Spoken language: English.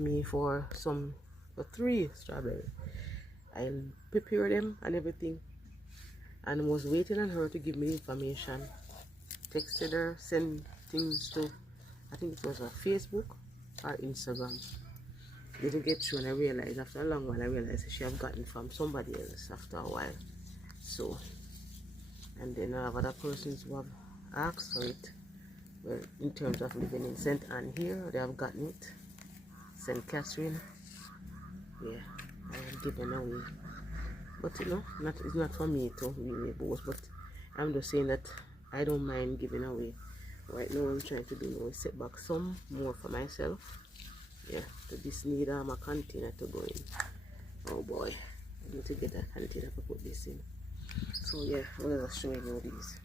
me for 3 strawberry. I prepared them and everything, and was waiting on her to give me information. Texted her, send things to, I think it was her Facebook or Instagram. Didn't get through, and I realized after a long while, I realized she have gotten from somebody else after a while. So, and then I have other persons who have asked for it. Well, in terms of living in St. Anne here, they have gotten it. St. Catherine, yeah, I am giving away. But you know, it's not for me to really boast, but I'm just saying that I don't mind giving away. Right now, I'm trying to do now is set back some more for myself. Yeah, to this need a container to go in. Oh boy, I need to get a container to put this in. So yeah, I'm just showing you these.